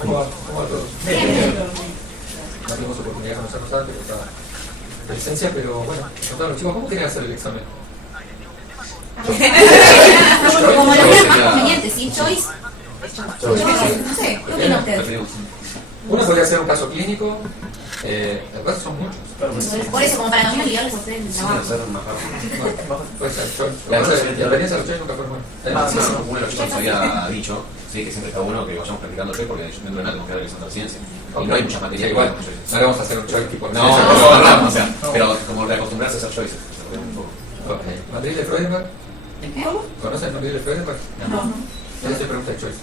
¿Cómo va todo? No tuvimos oportunidad de conocernos antes, porque estaba de licencia, pero bueno, contaron chicos, ¿cómo querían hacer el examen? Como los más convenientes, ¿sí? Choice. No sé, ¿qué opina usted? Uno podría ser un caso clínico, los casos son muchos. Por eso, como para no olvidarles a ustedes el trabajo. Puede ser choice. La experiencia de los choice nunca fue buena. Uno de los chicos nos había dicho, sí, que siempre está bueno que vayamos practicando choice porque dentro de nada tenemos que dar examen de ciencia. Y no hay muchas materias igual. No le vamos a hacer un choice tipo. Pero como de acostumbrarse a hacer choices. Madrid de Freudenberg. ¿Cómo? ¿Conocen Madrid de Freudenberg? No. Yo te pregunté choice.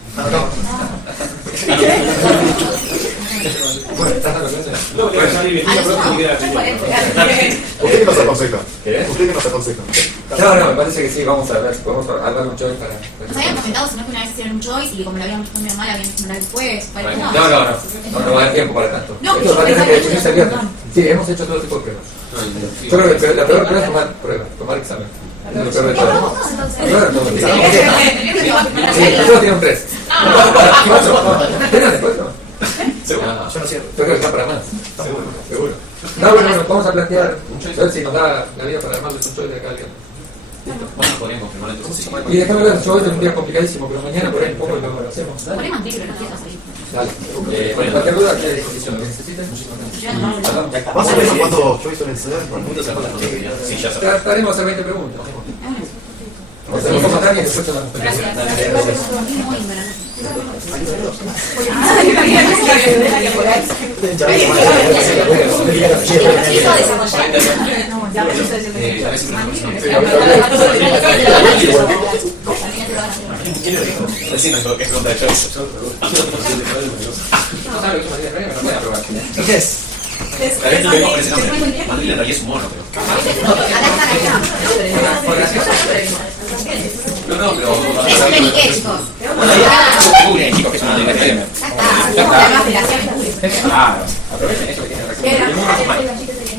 Bueno, ¿estás dando clases? No, le voy a salir bien. ¿Usted qué nos aconseja? ¿Qué? ¿Usted qué nos aconseja? No, me parece que sí, vamos a ver, podemos armar un choice para... Nos habían comentado, si no, que una vez hicieron un choice y como lo habían respondido mal, habían respondido después. No va a haber tiempo para tanto. No, esto yo va a tener que pensaba definirse el viernes. Sí, hemos hecho todo tipo de pruebas. Yo creo que la peor prueba es tomar pruebas, tomar examen. Es lo peor de todo. Sí, nosotros tenemos 3. 4. ¿Tenés 4? ¿Seguro? Yo no sé, creo que está para más. Seguro. No, bueno, vamos a plantear a ver si nos da la vida para armarles un choice de acá al viernes. Bueno, podrían confirmar entonces. Y déjame ver, yo hoy es un día complicadísimo, pero mañana por ahí un poco lo hacemos. Ponemos antibiologías ahí. Dale. Cualquier duda, ¿qué disposición? ¿Necesitan? ¿Más o menos cuántos choice suelen ser? Sí, ya sabes. Trataremos a hacer 20 preguntas. O sea, vamos a dar y después te damos. Muy ignorante. Decime lo que es contra choice. No sabe lo que es Madrid de Freudenberg, no puede aprobar. ¿Qué es? Madrid en realidad es un mono, Por gracioso. pero... Es un meniqué, chicos. Google, chicos, que es una de Freudenberg. Ya está. La federación. Claro, aprovechen eso que tienen.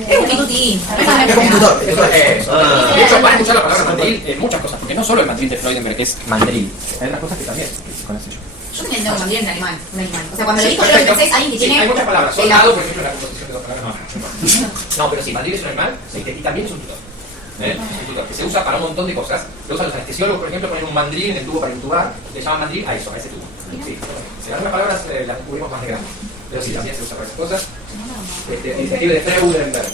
Es un pitutín. Es computador. De hecho, van a escuchar la palabra mandril en muchas cosas, porque no solo el mandril de Freudenberg que es mandril, hay otras cosas que también conocen yo. Yo me entiendo mandril en alemán, un animal. O sea, cuando lo dijo creo que pensáis alguien que tiene... Hay muchas palabras. Soldado, por ejemplo, en la composición de dos palabras. No, pero sí, mandril es un animal y también es un tutor. Es un tutor que se usa para un montón de cosas. Lo usan los anestesiólogos, por ejemplo, ponen un mandril en el tubo para intubar, le llaman mandril a eso, a ese tubo. Sí. Si las otras palabras las descubrimos más de grande. Pero sí, también se usa para esas cosas. Iniciativa de Freudenberg.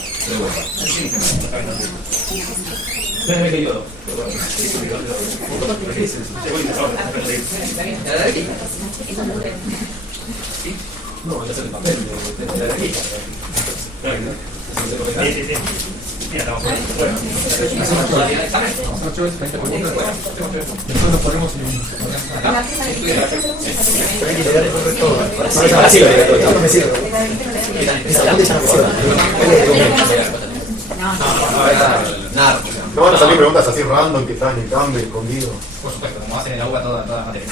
Déjame que yo. No, ya se el papel de la revista. Sí. Mira, estamos bueno. Vamos a 8 20 preguntas. Después nos ponemos acá. Ahora sí, no me sirve. Nada. ¿No van a salir preguntas así random que están en el cambio, escondidos? Por supuesto, como hacen en la UBA todas las materias.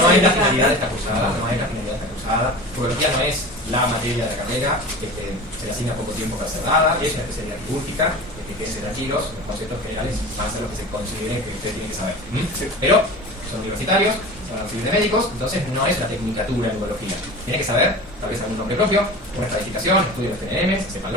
No hay la finalidad de esta cursada, Urología no es la materia de la carrera, se le asigna poco tiempo para ser dada, es una especialidad quirúrgica, que es tranquilos, los conceptos generales van a ser los que se consideren que ustedes tienen que saber. Pero son universitarios, son auxiliares de médicos, entonces no es la tecnicatura en urología. Tienen que saber, tal vez algún nombre propio, una estratificación, estudios de PNM, sepan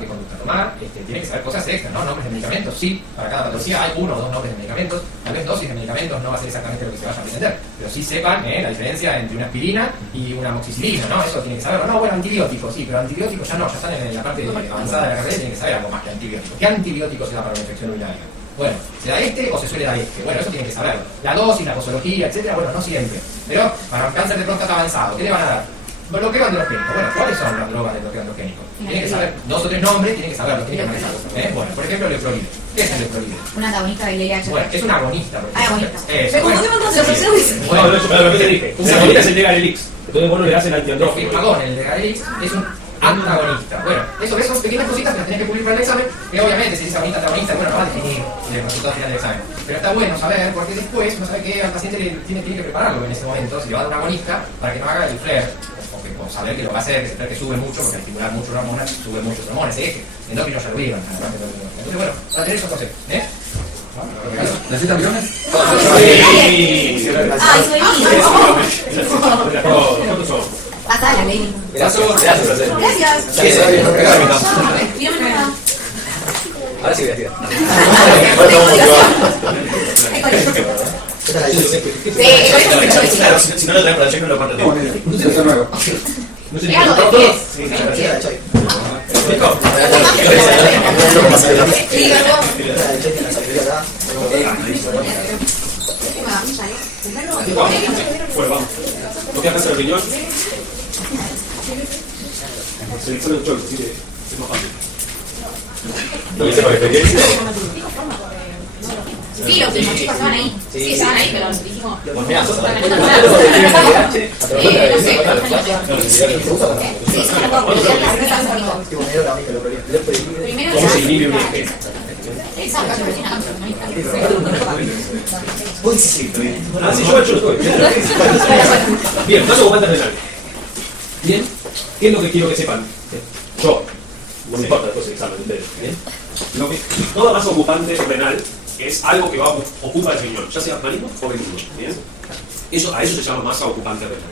qué conducta tomar, tienen que saber cosas extras, ¿no? Nombres de medicamentos, sí, para cada patología hay 1 o 2 nombres de medicamentos, tal vez dosis de medicamentos no va a ser exactamente lo que se vaya a pretender, pero sí sepan la diferencia entre una aspirina y una amoxicilina, ¿no? Eso tienen que saberlo. No, bueno, antibióticos, sí, pero antibióticos ya no, ya están en la parte avanzada de la carrera y tienen que saber algo más que antibióticos. ¿Qué antibiótico se da para una infección urinaria? Bueno, ¿se da este o se suele dar este? Bueno, eso tienen que saberlo. La dosis, la posología, etcétera, bueno, no siempre. Pero para un cáncer de próstata avanzado, ¿qué le van a dar? Bloqueo androgénico. Bueno, ¿cuáles son las drogas de bloqueo androgénico? Tienen que saber 2 o 3 nombres, tienen que saberlo, tienen que manejarlo. Bueno, por ejemplo, leuprolide. ¿Qué es el leuprolide? Un antagonista del IH. Bueno, es un agonista. Por ejemplo. Agonista. Me confundí un montón de los Sí. No, lo que te dije. Un agonista es el de Garelix. Entonces vos no le das el antiandrógeno. Pagón, el de Garelix, es un antagonista. Bueno, eso son pequeñas cositas que las tenés que pulir para el examen, que obviamente si es agonista, antagonista, bueno, no va a definir el resultado final del examen. Pero está bueno saber, porque después no sabe que al paciente le tiene que prepararlo en ese momento, si le va a dar un agonista, para que no haga el flare, o saber que lo va a hacer, que se cree que sube mucho, porque al estimular mucho la hormona, sube mucho la hormona, ese eje. Endocrino ya lo digan. Entonces, bueno, para tener esos conceptos, ¿Necesitan guiones? Sí. Ay, soy Gracias. Gracias. Sí, sí, Mírame nada. Ahora sí voy a tirar. Claro, si no lo traes para el cheque, no lo compartimos. No sé, está nuevo. No sé, Regalo de todos. 10. Sí, gracias, Choy. Sí, luego. Bueno, vamos. ¿No queda cáncer de riñón? Selecciona el choice, así que es más fácil. ¿Lo hice con experiencia? Sí, los chicos estaban ahí. Sí, estaban ahí, pero dijimos. Primero ¿Cómo se inhibe un eje? exacto, Ah, sí, yo estoy. Bien, paso ocupante renal. Bien, ¿qué es lo que quiero que sepan? Yo, no me importa después el examen, ustedes. Bien, toda masa ocupante renal es algo que ocupa el riñón, ya sea maligno o benigno. Bien, a eso se llama masa ocupante renal.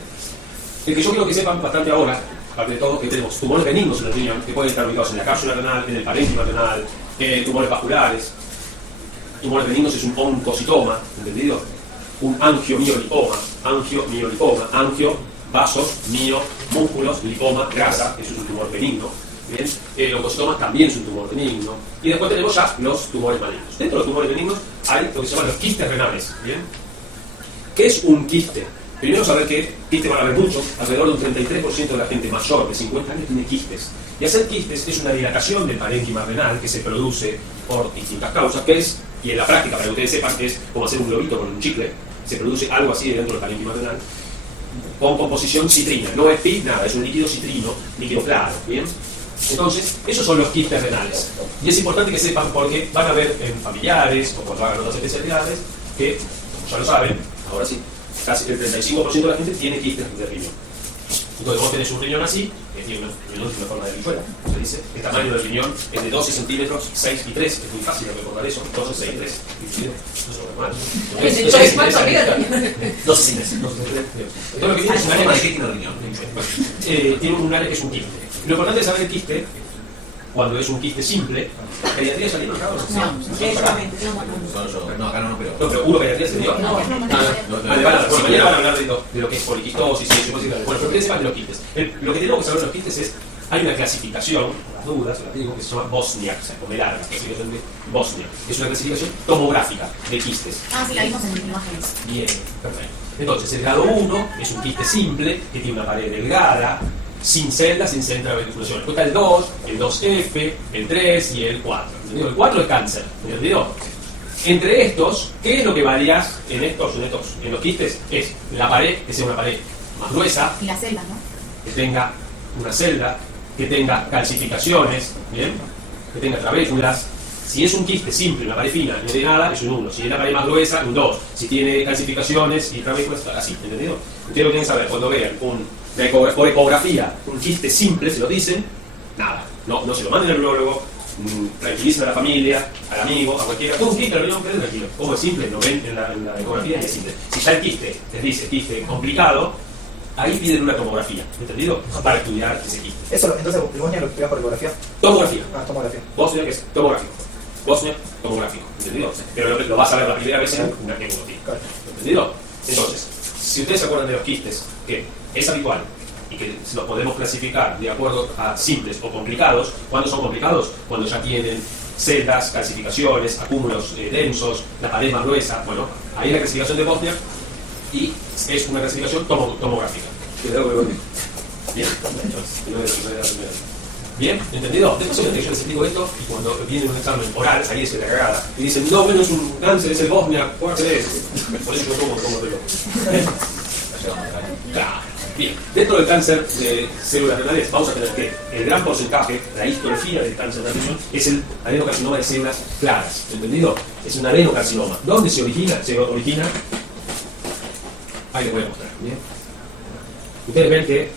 El que yo quiero que sepan bastante ahora, aparte de todo, que tenemos tumores benignos en el riñón, que pueden estar ubicados en la cápsula renal, en el parénquima renal, tumores vasculares. Tumores benignos es un oncocitoma, ¿entendido? Un angiomiolipoma, angio, vasos, mio, músculos, lipoma, grasa, eso es un tumor benigno. Bien, el oncocitoma también es un tumor benigno. Y después tenemos ya los tumores malignos. Dentro de los tumores benignos hay lo que se llaman los quistes renales. ¿Bien? ¿Qué es un quiste? Primero saber que quistes van a haber muchos, alrededor de un 33% de la gente mayor de 50 años tiene quistes. Y hacer quistes es una dilatación del parénquima renal que se produce por distintas causas, que es, y en la práctica, para que ustedes sepan, que es como hacer un globito con un chicle, se produce algo así dentro del parénquima renal, con composición citrina. No es PIT, nada, es un líquido citrino, líquido claro, ¿bien? Entonces, esos son los quistes renales. Y es importante que sepan porque van a ver en familiares o cuando hagan otras especialidades que, como ya lo saben, ahora sí, casi el 35% de la gente tiene quistes de riñón. Entonces vos tenés un riñón así, que tiene una forma de bichuela, se dice. El tamaño del riñón es de 12 centímetros, 6 y 3. Es muy fácil de recordar eso. 12, 6 y 3. No es normal. 12 y 3. Todo lo que tiene es un área ¿De qué tiene el riñón? tiene un área que es un quiste. Lo importante es saber el quiste, cuando es un quiste simple. ¿Pediatría ya vieron acá? No, acá no, pero... No, pero uno pediatría se dio. Bueno, mañana van a hablar de lo que es poliquistosis y eso. Bueno, pero ustedes sepan de los quistes. Lo que tenemos que saber de los quistes es, hay una clasificación, por las dudas, se las digo, que se llama Bosniak, o sea, con larga, clasificación de Bosniak. Es una clasificación tomográfica de quistes. Ah, sí, la vimos en imágenes. Bien, perfecto. Entonces, el grado 1 es un quiste simple, que tiene una pared delgada, sin celdas, sin centro de venticulación. Después está el 2, el 2F, el 3 y el 4. ¿Entendido? El 4 es cáncer, ¿entendido? Entre estos, ¿qué es lo que varías en los quistes? Es la pared, que sea una pared más gruesa, Y las celdas, ¿no? que tenga una celda, que tenga calcificaciones, ¿bien? Que tenga trabéculas. Si es un quiste simple, una pared fina, no tiene nada, es un 1. Si es una pared más gruesa, un 2. Si tiene calcificaciones y trabéculas, así, ¿entendido? Ustedes lo tienen que saber, cuando vean por ecografía un quiste simple, se lo dicen, nada, no se lo manden al urologo, tranquilicen a la familia, al amigo, a cualquiera. Todo un quiste, lo queden tranquilo. Como es simple, lo ven en la ecografía y es simple. Si ya el quiste les dice quiste complicado, ahí piden una tomografía, ¿entendido? Para estudiar ese quiste. Eso, entonces, Bosnia lo explica por ecografía. Tomografía. Ah, tomografía. Bosnia, que es tomográfico. Bosnia, tomográfico, ¿entendido? Pero lo vas a ver la primera vez en una ecografía, ¿entendido? Entonces, si ustedes se acuerdan de los quistes, que es habitual y que los podemos clasificar de acuerdo a simples o complicados. ¿Cuándo son complicados? Cuando ya tienen celdas, calcificaciones, acúmulos densos, la pared más gruesa. Bueno, ahí es la clasificación de Bosnia y es una clasificación tomográfica. Bien. Bien, ¿entendido? Después yo les explico esto y cuando viene un examen oral, ahí es la cagada, y dicen, no, bueno, es un cáncer, es el Bosnia, ¿cuál es? Por eso yo como reloj. Claro. Bien, dentro del cáncer de células renales vamos a tener que el gran porcentaje, la histología del cáncer de la riñón, es el adenocarcinoma de células claras, ¿entendido? Es un adenocarcinoma. ¿Dónde se origina? Se origina, ahí les voy a mostrar, ¿bien? Ustedes ven que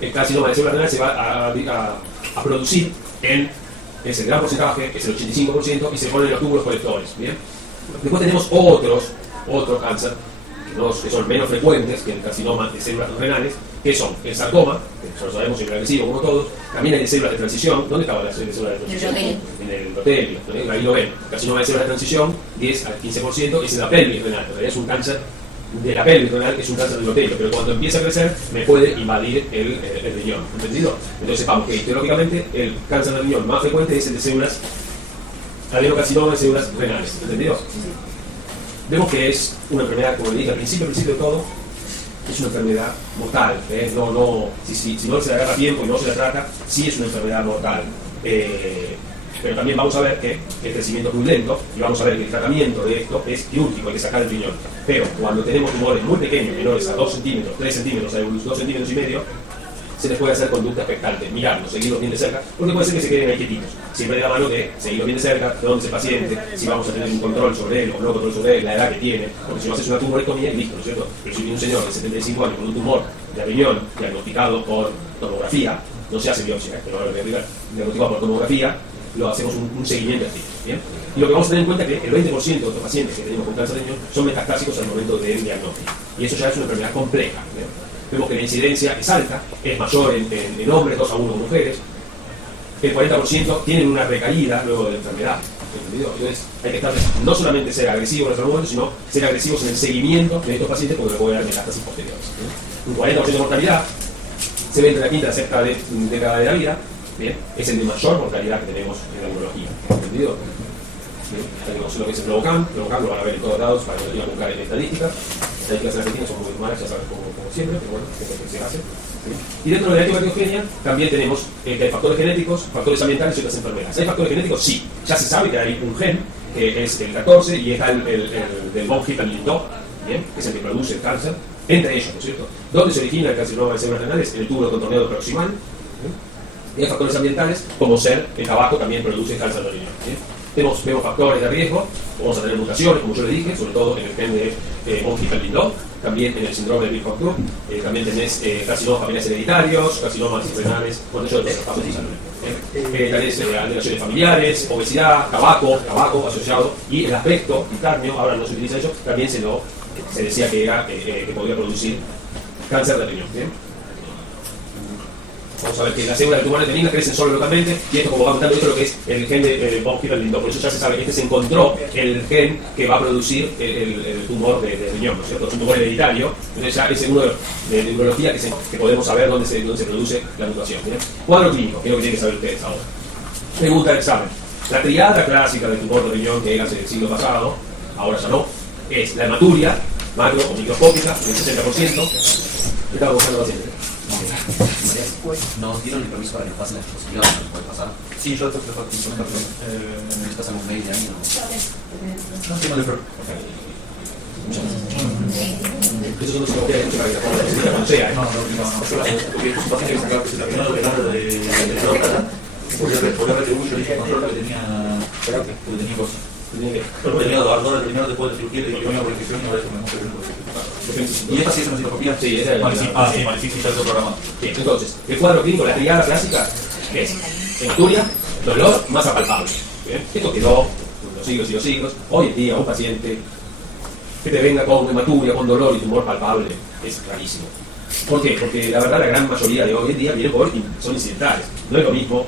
el carcinoma de células renales se va a producir en ese gran porcentaje, es el 85%, y se ponen los túbulos colectores, ¿bien? Después tenemos otro cáncer, que que son menos frecuentes que el carcinoma de células renales, que son el sarcoma, que nosotros sabemos es agresivo como todos, también hay de células de transición. ¿Dónde estaban las células de transición? En el endotelio, ahí lo ven. El carcinoma de células de transición, 10 al 15%, es en la pelvis renal, en realidad es un cáncer de la pelvis renal, es un cáncer del endotelio, pero cuando empieza a crecer me puede invadir el riñón, ¿entendido? Entonces sepamos que histológicamente el cáncer del riñón más frecuente es el de células adenocarcinoma de células renales, ¿entendido? Vemos que es una enfermedad, como le dije al principio de todo, es una enfermedad mortal, si no se le agarra tiempo y no se la trata, sí es una enfermedad mortal. Pero también vamos a ver que el crecimiento es muy lento y vamos a ver que el tratamiento de esto es quirúrgico, hay que sacar el riñón. Pero cuando tenemos tumores muy pequeños, menores a 2 centímetros, 3 centímetros, a 2 centímetros y medio, se les puede hacer conducta expectante, mirarlos, seguirlos bien de cerca, porque puede ser que se queden ahí quietitos. Siempre de la mano de seguirlos bien de cerca, de dónde es el paciente, si vamos a tener un control sobre él o no control sobre él, la edad que tiene, porque si no haces una tumorectomía, listo, ¿no es cierto? Pero si viene un señor de 75 años con un tumor de riñón diagnosticado por tomografía, no se hace biopsia, pero ahora voy a explicar, diagnosticado por tomografía, lo hacemos un seguimiento así, ¿bien? Y lo que vamos a tener en cuenta es que el 20% de los pacientes que tenemos con cáncer de riñón son metastásicos al momento del diagnóstico. Y eso ya es una enfermedad compleja, ¿bien? Vemos que la incidencia es alta, es mayor en hombres, 2 a 1 en mujeres. El 40% tienen una recaída luego de la enfermedad, ¿entendido? Entonces hay que estar, no solamente ser agresivos en nuestro momento, sino ser agresivos en el seguimiento de estos pacientes porque le puede dar metástasis posteriores, ¿bien? Un 40% de mortalidad se ve entre la quinta y la sexta década de la vida. Bien, es el de mayor mortalidad que tenemos en la urología, ¿entendido? Bien, tenemos lo que es el Provocam, lo van a ver en todos lados para que lo digan buscar en estadísticas. Las estadísticas en Argentina son muy malas, ya saben como siempre, pero bueno, es lo que se hace. ¿Sí? Y dentro de la etiopatogenia también tenemos que hay factores genéticos, factores ambientales y otras enfermedades. ¿Hay factores genéticos? Sí, ya se sabe que hay un gen, que es el 14, y está el del von Hippel-Lindau, ¿bien? Que es el que produce el cáncer, entre ellos, ¿no es cierto? ¿Dónde se origina el carcinoma de células renales? En el túbulo contorneado proximal. Y hay factores ambientales, como ser el tabaco también produce cáncer de riñón. Vemos factores de riesgo, vamos a tener mutaciones, como yo le dije, sobre todo en el gen de von Hippel-Lindau, también en el síndrome de Bill-Fox-Druck, también tenés carcinomas familiares hereditarios, carcinomas renales, bueno, yo otros pasos de salud. Tenés alteraciones familiares, obesidad, tabaco asociado, y el aspecto cutáneo, ahora no se utiliza eso, también se decía que podía producir cáncer de riñón. ¿Bien? Vamos a ver que las células de tumores benignas crecen solo localmente, y esto, como va contando, esto es lo que es el gen de von Hippel-Lindau. Por eso ya se sabe que se encontró el gen que va a producir el tumor de riñón, ¿no es cierto? Es un tumor hereditario, entonces ya es uno de neurología que podemos saber dónde se produce la mutación. ¿Bien? Cuadro clínico, que es lo que tienen que saber ustedes ahora. Pregunta del examen. La triada clásica del tumor de riñón que era hace el siglo pasado, ahora ya no, es la hematuria, macro o microscópica, del 60%. ¿Qué estaba buscando el paciente? ¿Nos dieron el permiso para que nos pasen la exposición? ¿Nos puede pasar? Sí, yo te ofrezco aquí. ¿Necesitas algún mail de ahí? No tengo el problema. Muchas gracias. Eso son los que hay para que la ponga cuando sea, ¿eh? No. Porque su paciente que sacaba que se la primera de próstata, podía retribuir, yo dije control que tenía terapia, porque tenía cosas. Tenía 2 horas terminadas después de cirugía y yo tenía proyección y ahora eso me muestra bien. ¿Y esta sí es una citoscopía? Sí, esa es Sí, Magnifici está todo programado. Bien, entonces, el cuadro clínico, la triada clásica, ¿qué es? Hematuria, dolor, masa palpable. Bien, esto quedó los siglos y los siglos. Hoy en día, un paciente que te venga con hematuria, con dolor y tumor palpable, es rarísimo. ¿Por qué? Porque la verdad la gran mayoría de hoy en día vienen son incidentales. No es lo mismo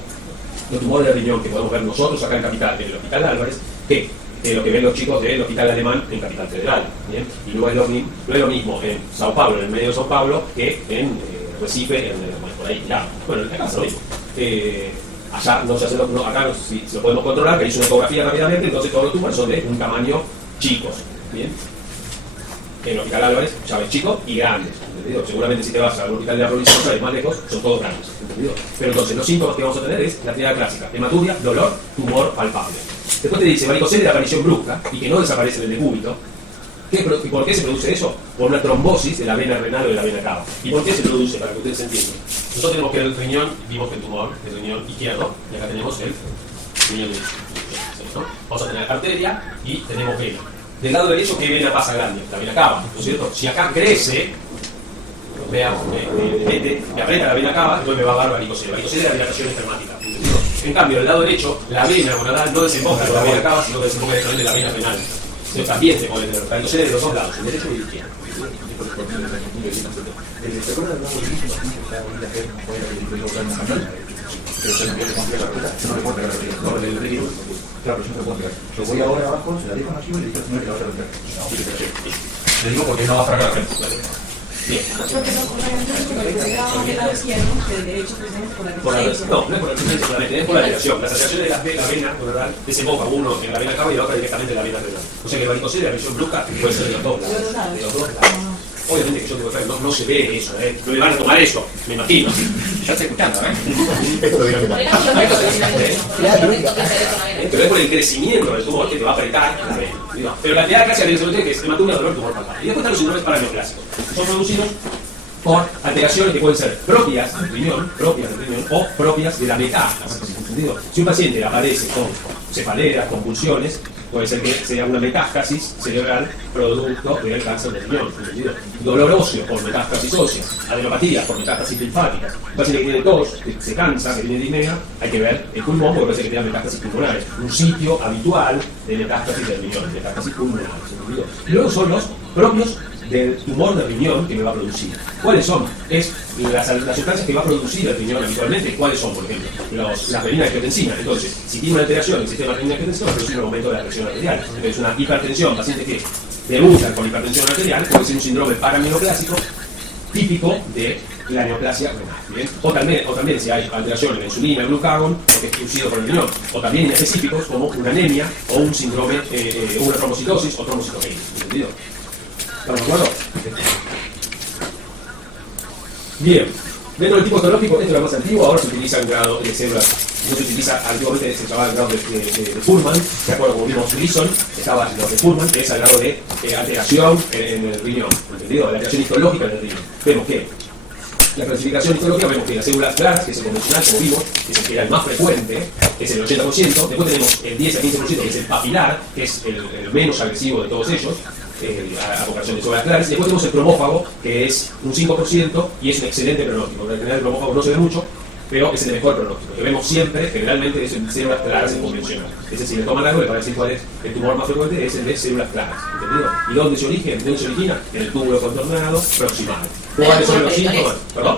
los tumores de riñón que podemos ver nosotros acá en Capital, en el Hospital Álvarez, que lo que ven los chicos del Hospital Alemán en Capital Federal. ¿Bien? Y no es lo mismo en Sao Paulo, en el medio de Sao Paulo, que en Recife, por ahí, ya. Bueno, acá es lo mismo. Allá no se hace acá si lo podemos controlar, que hizo una ecografía rápidamente, entonces todos los tumores son de un tamaño chicos. ¿Bien? En el Hospital Álvarez ya ves chicos y grandes, ¿entendido? Seguramente si te vas al hospital de la provincia de más lejos, son todos grandes, ¿entendido? Pero entonces los síntomas que vamos a tener es la triada clásica: hematuria, dolor, tumor palpable. Después te dice varicocele de aparición brusca y que no desaparece en el decúbito. ¿Y por qué se produce eso? Por una trombosis de la vena renal o de la vena cava. ¿Y por qué se produce? Para que ustedes entiendan. Nosotros tenemos que el riñón, vimos que el tumor del riñón izquierdo, y acá tenemos el riñón izquierdo, ¿no? Vamos a tener arteria y tenemos vena. Del lado derecho, ¿qué vena pasa grande? La vena cava, ¿no es cierto? Si acá crece, veamos, me aprieta la vena cava, entonces me va a dar varicocele. Varicocele es la dilatación espermática, ¿entendido? En cambio, del lado derecho, la vena gonadal no desemboca en la vena cava, sino que desemboca directamente en la vena renal. Entonces también se puede tener varicocele de los dos lados, el derecho y el izquierdo. porque se confunde bien, etcétera. ¿Se acuerdan de algo que está ahí la gente fuera del lugar de Nacional? Pero se me quiere cumplir la ruta, yo no le puedo pegar la ruta, no le digo, claro, yo no le puedo pegar. Yo voy ahora abajo, se la dejo aquí y le digo al señor que la va a romper. Le digo porque no va a fracar la gente. Bien. No, no es por la presencia solamente, es por la alteración. Las alteraciones de la vena, ¿verdad? Desemboca uno en la vena cava y la otra directamente en la vena renal. O sea que el varicocele y la presión brusca puede ser de los dos lados. De los dos lados. Obviamente que yo tengo que ver, no se ve eso, no le van a tomar eso, me imagino. Ya estoy escuchando, Esto lo dirán. Pero es por el crecimiento del tumor que te va a apretar la vena. Pero la actividad clásica del que es hematúria, dolor, tumor palpable. Y después están los síndromes paraneoplásicos. Son producidos por alteraciones que pueden ser propias del riñón o propias de la metástasis. ¿Entendido? Si un paciente aparece con cefaleas, convulsiones, puede ser que sea una metástasis cerebral producto del cáncer del riñón. ¿Entendido? Dolor óseo por metástasis ósea, adenopatía por metástasis linfáticas. Un paciente que tiene tos, que se cansa, que tiene disnea, hay que ver el pulmón porque puede ser que tenga metástasis pulmonares. Un sitio habitual de metástasis del riñón, metástasis pulmonares. ¿Entendido? Y luego son los propios del tumor del riñón que me va a producir. ¿Cuáles son? Es las sustancias que va a producir el riñón habitualmente. ¿Cuáles son, por ejemplo? Las reninas angiotensina. Entonces, si tiene una alteración en el sistema renina angiotensina, va a producir un aumento de la presión arterial. Entonces, una hipertensión, pacientes que debutan con hipertensión arterial, puede ser un síndrome paraneoplásico típico de la neoplasia renal. ¿Bien? O también si hay alteración en la insulina, el glucagón, porque es producido por el riñón. O también inespecíficos como una anemia o un síndrome, una trombocitosis o trombocitopenia. ¿Entendido? ¿Estamos de acuerdo? Bien. Dentro del tipo histológico, esto es lo más antiguo, ahora se utiliza el grado de células. No se utiliza, antiguamente se llamaba el grado de Fuhrman, de acuerdo como vimos Gleason, estaba el grado de Fuhrman, que es el grado de alteración en el riñón, ¿entendido? La alteración histológica en el riñón. Vemos que la clasificación histológica, vemos que las células claras, que es el convencional, como vimos, que es el que era el más frecuente, es el 80%, después tenemos el 10 a 15%, que es el papilar, que es el menos agresivo de todos ellos, a comparación de células claras, y después tenemos el cromófago, que es un 5% y es un excelente pronóstico. En general el cromófago no se ve mucho, pero es el mejor pronóstico. Lo que vemos siempre, generalmente, es en células claras en convencional. Es decir, le toman algo para decir cuál es el tumor más frecuente, es el de células claras. ¿Entendido? ¿Y dónde se origina? En el túbulo contorneado proximal. ¿Cuáles son los síntomas? ¿Perdón?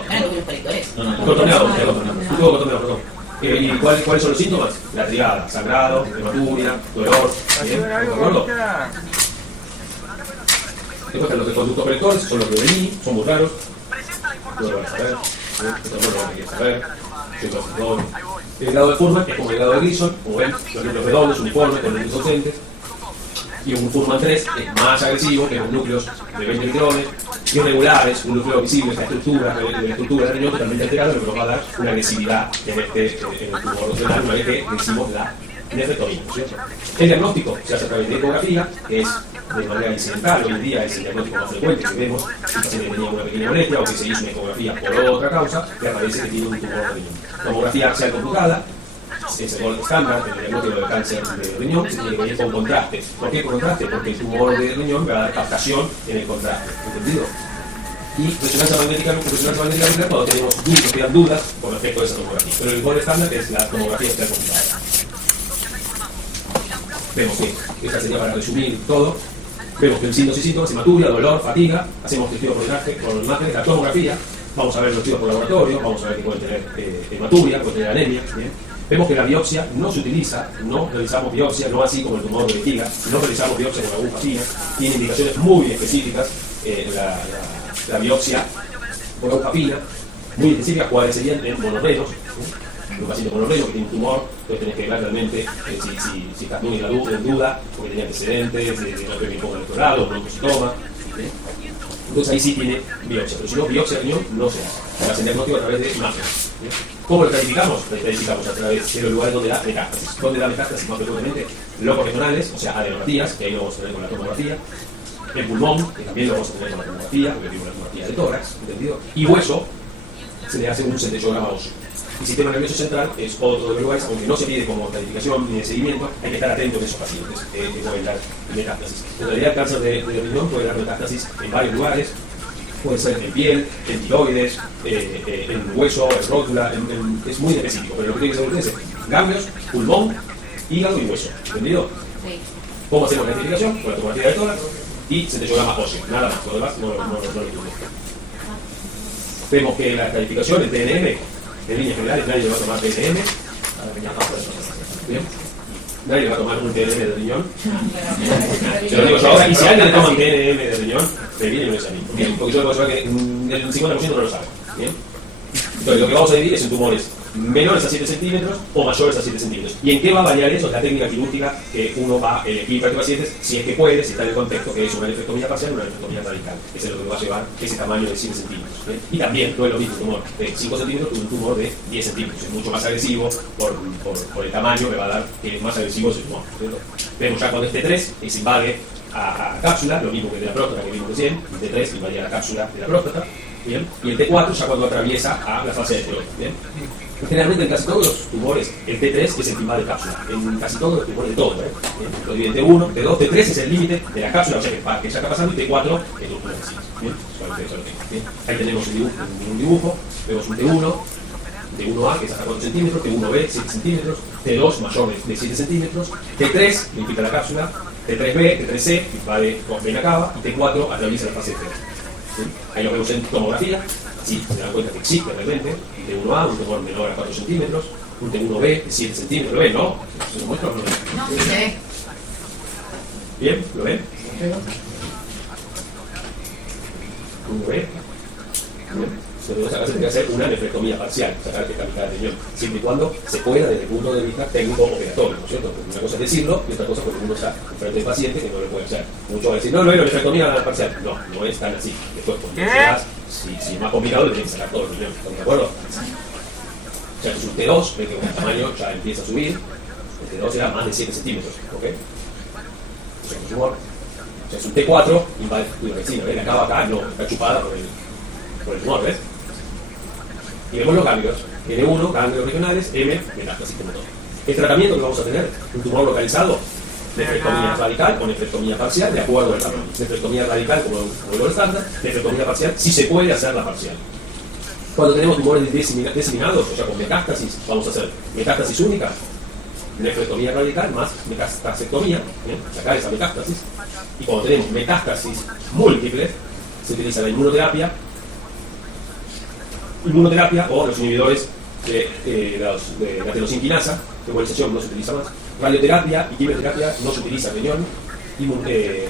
Contorneado, un túbulo contorneado, perdón. ¿Y cuáles son los síntomas? La triada, sangrado, hematuria, dolor. ¿Bien? ¿De acuerdo? Después están los conductos colectores, son los de Bellini, son muy raros. No lo van a saber. Esto no lo van a saber. El grado de Fuhrman es como el grado de Gleason, como ven, los núcleos redondos, uniformes, con núcleos ausentes. Y un Fuhrman 3 es más agresivo, que los núcleos de 20 micrones, irregulares, un núcleo visible, esta estructura del riñón totalmente alterada, lo que nos va a dar una agresividad en el tumor renal una vez que hicimos la nefrectomía, ¿cierto? El diagnóstico se hace a través de ecografía, que es de manera incidental, hoy en día es el diagnóstico más frecuente que vemos. Si el paciente tenía una pequeña molestia o que se hizo una ecografía por otra causa, que aparece que tiene un tumor de riñón. La tomografía axial complicada es el gold estándar en el diagnóstico del cáncer de riñón, se tiene que venir con contraste. ¿Por qué con contraste? Porque el tumor de riñón va a dar captación en el contraste, ¿entendido? Y resonancia magnética nuclear cuando tenemos dudas con respecto a esa tomografía. Pero el gold estándar es la tomografía axial complicada. Vemos que esta sería para resumir todo. Vemos que el signos y síntomas, hematuria, dolor, fatiga, hacemos estudios por imágenes, la tomografía, vamos a ver los estudios por laboratorio, vamos a ver que pueden tener hematuria, pueden tener anemia. ¿Bien? Vemos que la biopsia no se utiliza, no realizamos biopsia, no así como el tumor de vejiga, no realizamos biopsia con aguja fina, tiene indicaciones muy específicas, la biopsia por aguja fina, muy específicas, cuáles serían en monorrenos. Un paciente monorreno que tiene un tumor, entonces tenés que ver realmente si estás muy en duda, porque tenía antecedentes, no te pongo electorado, broncocitoma. Entonces ahí sí tiene biopsia, pero si no, biopsia de riñón no se hace. Se hace el diagnóstico a través de imágenes. ¿Cómo lo clasificamos? Lo clasificamos a través de los lugares donde da metástasis. ¿Dónde da metástasis más frecuentemente? Locos regionales, o sea, adenopatías, que ahí lo vamos a tener con la tomografía. El pulmón, que también lo vamos a tener con la tomografía, porque tiene una tomografía de tórax, ¿entendido? Y hueso, se le hace un centellograma óseo. Y sistema nervioso central es otro de los lugares, aunque no se pide como planificación ni de seguimiento, hay que estar atento en esos pacientes que pueden dar metástasis. En realidad el cáncer de riñón puede dar metástasis en varios lugares, puede ser en piel, en tiroides, en hueso, en rótula, es muy específico, pero lo que tiene que saber ustedes es ganglios, pulmón, hígado y hueso, ¿entendido? ¿Cómo hacemos la identificación? Con la tomografía de tórax y centellograma Oye, nada más, lo demás no lo incluye. Vemos que la calificación, el TNM, en líneas generales nadie le va a tomar TNM. Bien. Nadie le va a tomar un TNM de riñón. Se lo digo yo ahora, y si alguien le toma un TNM de riñón, me viene y me lo dice a mí. Bien, porque yo le puedo saber que el 50% no lo sabe. Bien. Entonces lo que vamos a dividir es en tumores menores a 7 centímetros o mayores a 7 centímetros. ¿Y en qué va a variar eso? La técnica quirúrgica que uno va a elegir para los pacientes, si es que puede, si está en el contexto, que es una nefrectomía parcial o una nefrectomía radical. Eso es lo que va a llevar ese tamaño de 7 centímetros. ¿Bien? Y también no es lo mismo un tumor de 5 centímetros que un tumor de 10 centímetros. Es mucho más agresivo por el tamaño que va a dar, que es más agresivo ese tumor. ¿Cierto? Vemos ya cuando es T3, que se invade a cápsula, lo mismo que de la próstata que vimos recién, el T3 invade a la cápsula de la próstata. Bien. Y el T4 ya cuando atraviesa a la fase de esteroide. Bien. Generalmente en casi todos los tumores el T3 es el que invade cápsula. En casi todos los tumores de todos. Lo divide T1, T2, T3 es el límite de la cápsula, o sea que ya está pasando, y T4 es lo que decimos. Bien. Bien. Ahí tenemos un dibujo, vemos un T1, T1A que es hasta 4 centímetros, T1B 7 centímetros, T2 mayor de 7 centímetros, T3 limita la cápsula, T3B, T3C invade vena cava, y T4 atraviesa la fase de esteroide. ¿Sí? Ahí lo vemos en tomografía, así se dan cuenta que existe realmente un T1A, un tumor menor a 4 centímetros, un T1B de 7 centímetros, ¿lo ven, no? ¿Se lo muestro o no? No, sí se ve. ¿Bien? ¿Lo ven? ¿1B? ¿Bien? Entonces acá se tiene que hacer una nefrectomía parcial, sacar esta mitad de riñón, siempre y cuando se pueda desde el punto de vista técnico-operatorio, ¿no es cierto? Porque una cosa es decirlo y otra cosa porque uno está frente del paciente que no lo puede hacer. Muchos van a decir, no, nefrectomía parcial. No, no es tan así. Después, si es más complicado, le tienen que sacar todo el riñón, ¿están de acuerdo? O sea, es un T2, ven que con el tamaño ya empieza a subir, el T2 era más de 7 centímetros, ¿ok? O sea, es un tumor. O sea, es un T4, invade la vecina, ¿ven? Acaba acá, no, está chupada por el tumor, ¿ves? Y vemos los ganglios. N1, ganglios regionales, M, metástasis como todo. El tratamiento que vamos a tener, un tumor localizado, nefrectomía radical o nefrectomía parcial, de acuerdo al tamaño. Nefrectomía radical como lo estándar, nefrectomía parcial, si se puede hacer la parcial. Cuando tenemos tumores diseminados, o sea, con metástasis, vamos a hacer metástasis única, nefrectomía radical más metastasectomía, ¿bien? Sacar esa metástasis. Y cuando tenemos metástasis múltiples, se utiliza la inmunoterapia o los inhibidores de la terosinquinasa, que por excepción no se utiliza más. Radioterapia y quimioterapia no se utiliza en riñón.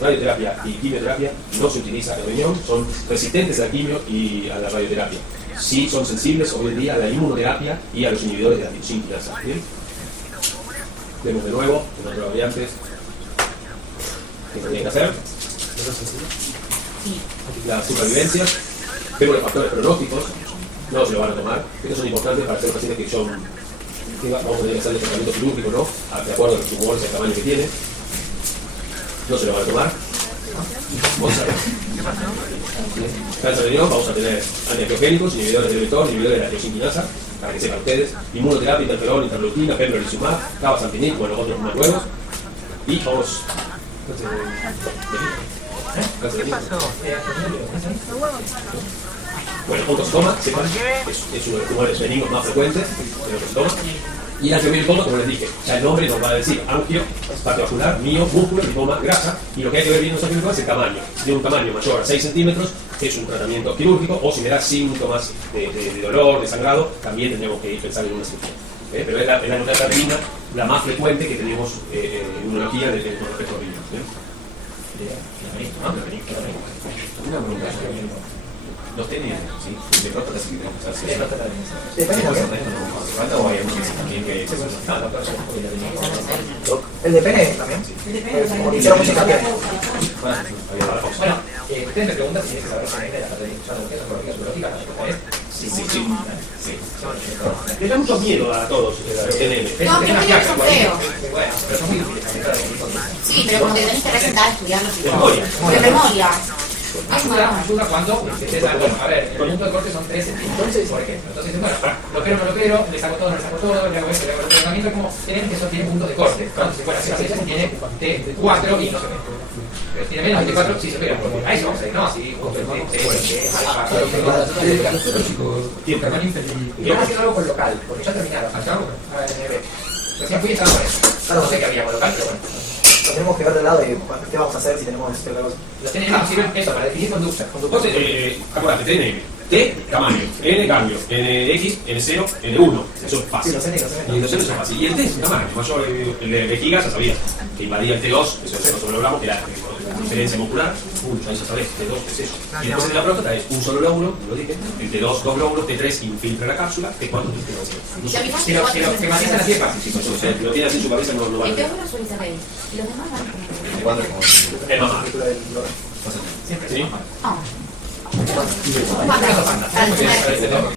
Radioterapia y quimioterapia no se utiliza en riñón, son resistentes a la quimio y a la radioterapia. Sí son sensibles hoy en día a la inmunoterapia y a los inhibidores de la terosinquinasa. ¿Bien? Vemos de nuevo en otras variantes que se tienen que hacer. Las supervivencias, vemos los factores pronósticos. No se lo van a tomar. Estos son importantes para hacer pacientes que son, que vamos a tener que hacer el tratamiento quirúrgico, ¿no? De acuerdo a los tumores y al tamaño que tiene. No se lo van a tomar. Vamos a ver. Cáncer de riñón, vamos a tener antiangiogénicos, inhibidores del vector, inhibidores de la terosinquinasa, para que sepan ustedes. Inmunoterapia, interferón, interleucina, pembrolizumab, cabazantinib, bueno, otros más nuevos. Y vamos. Cáncer de riñón. Bueno, oncocitoma, sepan, es uno de los tumores benignos más frecuentes, el oncocitoma. Y el angiomiotoma, como les dije, ya el nombre nos va a decir angio, parte vascular, mío, músculo, linfoma, grasa. Y lo que hay que ver bien en los angiomiotoma es el tamaño. Si tiene un tamaño mayor a 6 centímetros, es un tratamiento quirúrgico, o si me da síntomas de dolor, de sangrado, también tendríamos que pensar en una cirugía. Pero es la notatarina la más frecuente que tenemos en inmunología con respecto a riñón. Una pregunta. Los TNM, ¿sí? De próstata sí que tenemos que hacer. Depende también. ¿Falta o hay algunos que también que El de pene también. Como hicieron mucho hincapié. Bueno, Usted me pregunta si tiene que saber si viene de la parte de usar lo que es oncología zoológica, la respuesta es sí. Le da mucho miedo a todos los TNM. No, que no son feos. Bueno, pero son muy difíciles. Sí, pero porque tenés que presentar a estudiarlos y todo. Memoria. De memoria. Ayuda cuando estés dando, a ver, el punto de corte son 3 centímetros, por ejemplo. Entonces, bueno, lo quiero, no lo quiero, le saco todo, no le saco todo, le hago esto, le hago el tratamiento, como tienen que eso tiene puntos de corte. Entonces, si fuera así, tiene T4 y no se ve. Pero tiene menos de T4, sí se ve. A eso vamos a ir, ¿no? Así, yo haciendo algo con local, porque ya terminaron. Recién fui y estaba con eso. No sé qué había con local, pero bueno. Lo tenemos que ver del lado de qué vamos a hacer si tenemos otra cosa. Los TNM sirven eso para definir conductas. Vos, acuérdate, TNM, T, tamaño, N, cambio, NX, N0, N1. Eso es Sí, fácil. los N. Y los N son fáciles. Y el T es un tamaño mayor, el de gigas, ya sabías, que invadía el T2, eso nosotros lo hablamos, que era la diferencia molecular, ahí ya sabés, T2, ¿qué es eso? Y después de la próstata es un solo lóbulo, lo dije, el T2, dos lóbulos, T3 infiltra la cápsula, T4 infiltra la cápsula. Pero que matizan así es fácil, chicos. O sea, si lo tiene así en su cabeza no va a El entender. T1 suele ser ahí. Y los demás van como... El 4 es como. Es más mal. Siempre ¿Sí? es más. Ah. Panda.